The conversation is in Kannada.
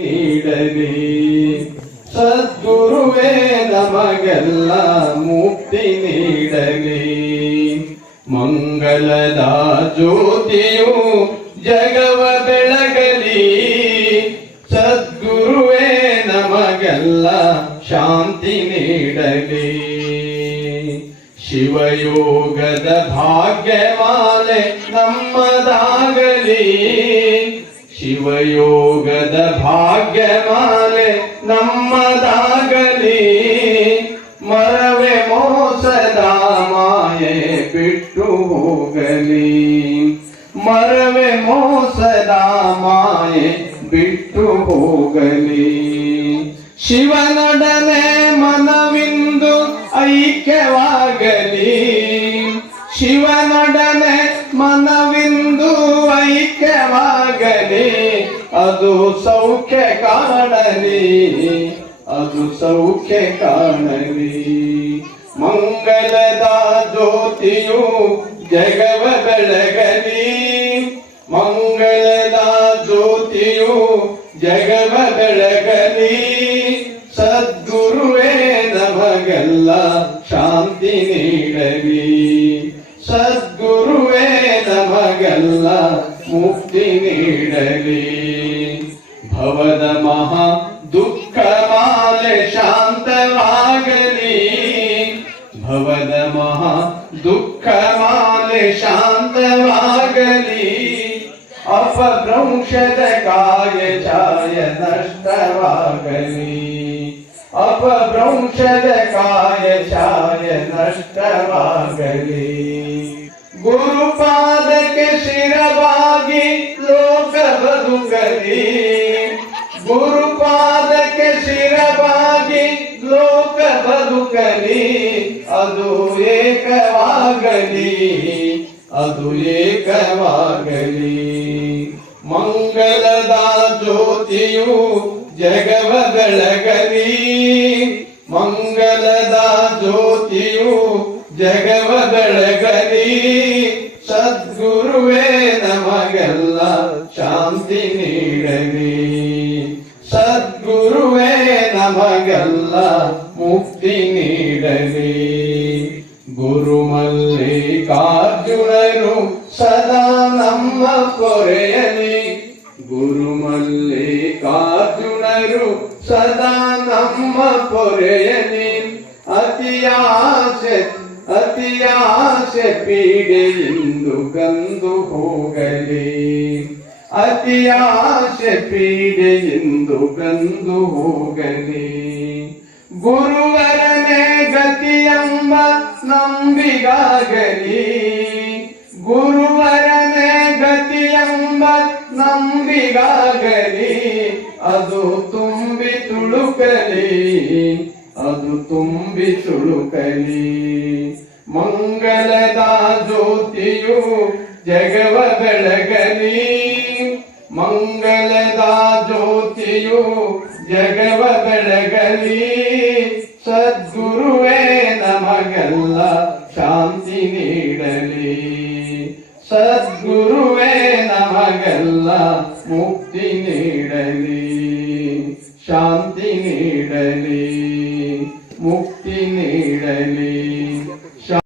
ನೀಡಲಿ. ಸದ್ಗುರುವೇ ನಮಗೆಲ್ಲ ಮುಕ್ತಿ ನೀಡಲಿ. ಮಂಗಲದ ಜ್ಯೋತಿಯು ಜಗವ ಬೆಳಗಲಿ. ಸದ್ಗುರುವೇ ನಮಗೆಲ್ಲ ಶಾಂತಿ ನೀಡಲಿ. ಶಿವಯೋಗದ ಭಾಗ್ಯಮಾಲೆ ನಮ್ಮದಾಗಲಿ. ಶಿವಯೋಗದ ಭಾಗ್ಯಮಾಲೆ ನಮ್ಮದಾಗಲಿ. ಮರವೆ ಮೋಸದ ಮಾಯೆ ಬಿಟ್ಟು ಹೋಗಲಿ. ಮರವೆ ಮೋಸದ ಮಾಯೆ ಬಿಟ್ಟು ಹೋಗಲಿ. ಶಿವನೊಡನೆ ಮನವಿಂದು ಐಕ್ಯವಾಗಲಿ. ಶಿವನೊಡನೆ ಅದು ಸೌಖ್ಯ ಕಾಣಲಿ, ಅದು ಸೌಖ್ಯ ಕಾಣಲಿ. ಮಂಗಲದ ಜ್ಯೋತಿಯು ಜಗವ ಬೆಳಗಲಿ ಮಂಗಳದ ಜ್ಯೋತಿಯು ಜಗವ ಬೆಳಗಲಿ. ಸದ್ಗುರುವೇ ನಮಗೆಲ್ಲ ಶಾಂತಿ ನೀಡಲಿ. ಸದ್ಗುರುವೇ ನಮಗೆಲ್ಲ ಮುಕ್ತಿ ನೀಡಲಿ ಭವದ ಮಹಾ ದುಃಖ ಮಾಲೆ ಶಾಂತವಾಗಲಿ ಭವದ ಮಹಾ ದುಃಖ ಮಾಲೆ ಶಾಂತವಾಗಲಿ ಅಪಭ್ರಂಶದ ಕಾಯ ಛಾಯ ನಷ್ಟವಾಗಲಿ ಅಪಭ್ರಂಶದ ಕಾಯ ಛಾಯ ನಷ್ಟವಾಗಲಿ ಗುರುಪಾದಕ್ಕೆ ಶಿರವಾಗಿ ಲೋಕ ಬದುಕಲಿ ಗುರುಪಾದಕ್ಕೆ ಶಿರವಾಗಿ ಲೋಕ ಬದುಕಲಿ. ಅದು ಏಕವಾಗಲಿ ಅದು ಏಕವಾಗಲಿ. ಮಂಗಳದ ಜ್ಯೋತಿಯು ಜಗವ ಬೆಳಗಲಿ. ಮಂಗಳದ ಜ್ಯೋತಿಯು ಜಗವ ಬೆಳಗಲಿ. ಸದ್ಗುರುವೇ ನಮಗೆಲ್ಲ ಶಾಂತಿ ನೀಡಲಿ ನಮಗೆಲ್ಲ ಮುಕ್ತಿ ನೀಡಲಿ. ಗುರು ಮಲ್ಲಿಕಾರ್ಜುನರು ಸದಾ ನಮ್ಮ ಕೊರೆಯಲಿ ಗುರು ಮಲ್ಲಿಕಾರ್ಜುನರು ಸದಾ ನಮ್ಮ ಪೊರೆಯಲಿ ಅತಿಯಾಸೆ ಅತಿಯಾಸೆ ಪೀಡೆಯಿಂದ ಕಂದು ಹೋಗಲಿ. ಅತಿಯಾಸೆ ಪೀಡೆಯಿಂದ ಕಂದು ಹೋಗಲಿ. ಗುರುವರನೇ ಗತಿಯೆಂಬ ನಂಬಿಗಾಗಲಿ ಗುರುವರನೇ ಗತಿಯೆಂಬ ನಂಬಿಗಾಗಲಿ ಅದು ತುಂಬಿ ತುಳುಕಲಿ ಅದು ತುಂಬಿ ತುಳುಕಲಿ ಮಂಗಲದ ಜ್ಯೋತಿಯು ಜಗವ ಬೆಳಗಲಿ ಮಂಗಲದ ಜ್ಯೋತಿಯು ಜಗವ ಬೆಳಗಲಿ. ಸದ್ಗುರುವೇ ನಮಗೆಲ್ಲ ಶಾಂತಿ ನೀಡಲಿ. ಸದ್ಗುರುವೇ ನಮಗೆಲ್ಲ ಮುಕ್ತಿ ನೀಡಲಿ. ಶಾಂತಿ ನೀಡಲಿ.